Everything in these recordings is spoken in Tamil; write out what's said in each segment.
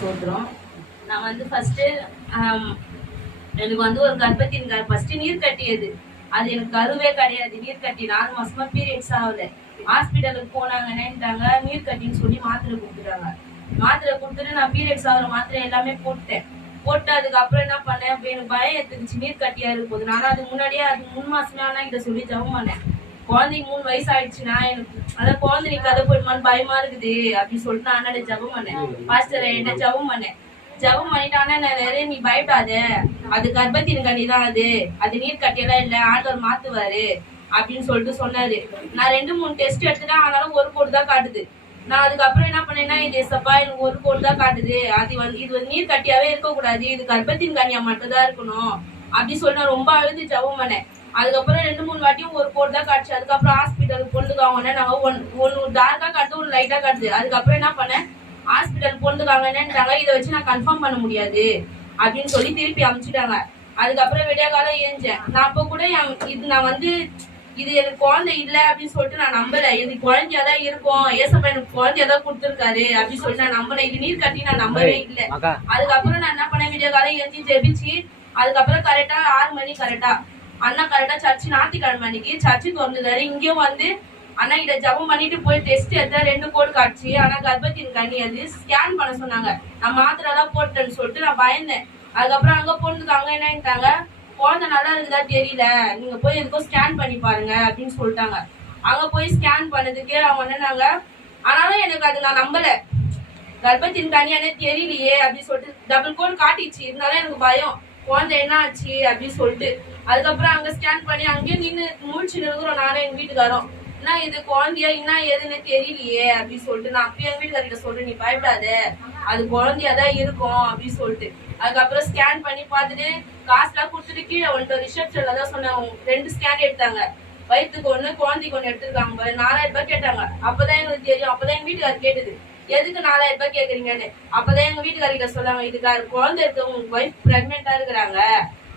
சோத்திரம் நான் வந்து ஃபர்ஸ்ட் எனக்கு வந்து ஒரு கர்ப்பத்தின் ஃபர்ஸ்ட் நீர் கட்டியது. அது எனக்கு கருவே கிடையாது. நீர் கட்டி நாலு மாசமா பீரியட்ஸ் ஆகல. ஹாஸ்பிட்டலுக்கு போனாங்கன்னுட்டாங்க. நீர் கட்டின்னு சொல்லி மாத்திரை கொடுத்துட்டாங்க. மாத்திரை கொடுத்துட்டு நான் பீரியட்ஸ் ஆகிற மாத்திரை எல்லாமே போட்டேன். போட்டு அதுக்கப்புறம் என்ன பண்ணேன்? அப்ப எனக்கு பயம் எடுத்துக்கிச்சு நீர் கட்டியா இருக்கும் போது. நானும் அதுக்கு முன்னாடியே அது மூணு மாசமே ஆனா இதை சொல்லி ஜவம் பண்ணேன். குழந்தைக்கு மூணு வயசு ஆயிடுச்சுன்னா எனக்கு அதான் குழந்தை நீ கதை போயிடுமான்னு பயமா இருக்குது. அப்படின்னு சொல்லிட்டு நான் அண்ணாட ஜெபம் பண்ணேன். பாஸ்டர் என்ன ஜெபம் பண்ணேன். ஜெபம் பண்ணிட்டானா நிறைய நீ பயப்படாத. அது கர்ப்பத்தின் கண்ணி தான் அது. அது நீர் கட்டியெல்லாம் இல்ல. ஆண்டவர் மாத்துவாரு. அப்படின்னு சொல்லிட்டு சொன்னாரு. நான் ரெண்டு மூணு டெஸ்ட் எடுத்துட்டேன். ஆனாலும் ஒரு கோடு தான் காட்டுது. நான் அதுக்கப்புறம் என்ன பண்ணேன்னா இது சப்பா எனக்கு ஒரு கோடு தான் காட்டுது. அது வந்து இது வந்து நீர் கட்டியாவே இருக்கக்கூடாது. இது கர்ப்பத்தின் கனியா மட்டும் தான் இருக்கணும். அப்படி சொல்லி நான் ரொம்ப அழுது ஜெபம் பண்ணேன். அதுக்கப்புறம் ரெண்டு மூணு வாட்டியும் ஒரு கோட் தான் காட்டுச்சு. அதுக்கப்புறம் ஹாஸ்பிட்டலுக்கு கொண்டுக்காங்க நாங்க ஒன் ஒன்னு டார்க்கா காட்டுது ஒன்னு லைட்டா காட்டுது. அதுக்கப்புறம் என்ன பண்ணேன்? ஹாஸ்பிட்டல் கொண்டுக்காங்கன்னுட்டாங்க. இதை வச்சு நான் கன்ஃபார்ம் பண்ண முடியாது அப்படின்னு சொல்லி திருப்பி அனுப்பிச்சிட்டாங்க அதுக்கப்புறம் விடிய காலம் ஏஞ்சேன். நான் அப்போ கூட இது நான் வந்து இது எனக்கு குழந்தை இல்ல அப்படின்னு சொல்லிட்டு நான் நம்பல. இது குழந்தையா தான் இருக்கும். ஏசப்பா எனக்கு குழந்தையா தான் கொடுத்துருக்காரு அப்படின்னு சொல்லிட்டு நான் நம்பல. இது நீர் கட்டி நான் நம்பவே இல்ல. அதுக்கப்புறம் நான் என்ன பண்ணேன்? விடிய காலம் ஏஞ்சி ஜெபிச்சு அதுக்கப்புறம் கரெக்டா ஆறு மணி கரெக்டா அண்ணா கரெக்டா சர்ச்சு ஞாயிற்றுக்கிழமை அன்னைக்கு சர்ச்சு திறந்துதாரு இங்கேயும் வந்து அண்ணா கிட்ட ஜபம் பண்ணிட்டு போய் டெஸ்ட் எடுத்தா ரெண்டு கோடு காட்சி. ஆனா கர்ப்பத்தின் கண்ணி அது ஸ்கேன் பண்ண சொன்னாங்க. நான் மாத்திரை தான் போட்டேன்னு சொல்லிட்டு நான் பயந்தேன். அதுக்கப்புறம் அங்க பொண்ணுக்கு அங்க என்னட்டாங்க குழந்தை நல்லா இருக்குதா தெரியல. நீங்க போய் எதுக்கோ ஸ்கேன் பண்ணி பாருங்க அப்படின்னு சொல்லிட்டாங்க. அங்க போய் ஸ்கேன் பண்ணதுக்கு அவங்க என்னன்னாங்க? ஆனாலும் எனக்கு அது நான் நம்பல. கர்ப்பத்தின் கனியானே தெரியலையே அப்படின்னு சொல்லிட்டு டபுள் கோட் காட்டிச்சு இருந்தாலும் எனக்கு பயம். குழந்தை என்ன ஆச்சு அப்படின்னு சொல்லிட்டு. அதுக்கப்புறம் அங்க ஸ்கேன் பண்ணி அங்கேயும் நின்று மூழ்கி இருக்கிறோம் நானும் எங்க வீட்டுக்காரோம் என்ன இது குழந்தையா? என்ன ஏதுன்னு தெரியலையே அப்படின்னு சொல்லிட்டு நான் அப்பயே எங்க வீட்டுக்காரிட்ட சொல்றேன் நீ பயப்படாத. அது குழந்தையாதான் இருக்கும் அப்படின்னு சொல்லிட்டு. அதுக்கப்புறம் ஸ்கேன் பண்ணி பார்த்துட்டு காசுலாம் கொடுத்துட்டு கீழே வந்துட்டு ரிசப்ஷன்ல தான் சொன்னாங்க ரெண்டு ஸ்கேன் எடுத்தாங்க. வயிற்றுக்கு ஒண்ணு குழந்தைக்கு ஒண்ணு எடுத்திருக்காங்க நாலாயிரம் ரூபாய் கேட்டாங்க. அப்பதான் எங்களுக்கு தெரியும். அப்பதான் எங்க வீட்டுக்காரர் கேட்டது. எதுக்கு நாலாயிரம் ரூபாய் கேக்குறீங்கன்னு? அப்பதான் எங்க வீட்டுக்காரிட்ட சொன்னாங்க இதுக்காரு குழந்தை இருக்கவங்க உங்க ஒய்ஃப் பிரெக்னெண்டா இருக்கிறாங்க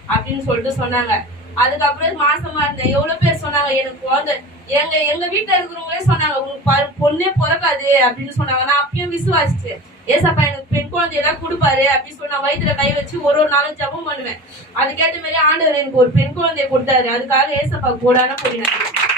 அப்படின்னு சொல்லிட்டு சொன்னாங்க. அதுக்கப்புறம் மாசமா இருந்தேன். எவ்வளவு பேர் சொன்னாங்க எனக்கு குழந்தை எங்க எங்க வீட்டுல இருக்கிறவங்களே சொன்னாங்க உங்களுக்கு பாரு- பொண்ணே பிறக்காது அப்படின்னு சொன்னாங்க. நான் அப்பயும் விசுவாசிச்சு. ஏசப்பா எனக்கு பெண் குழந்தையெல்லாம் கொடுப்பாரு அப்படின்னு சொல்லி நான் வயிற்றுல கை வச்சு ஒரு ஒரு நாளும் ஜெபம் பண்ணுவேன். அதுக்கேற்ற மாதிரி ஆண்டவர் எனக்கு ஒரு பெண் குழந்தைய கொடுத்தாரு. அதுக்காக ஏசப்பா கூடான போயினாரு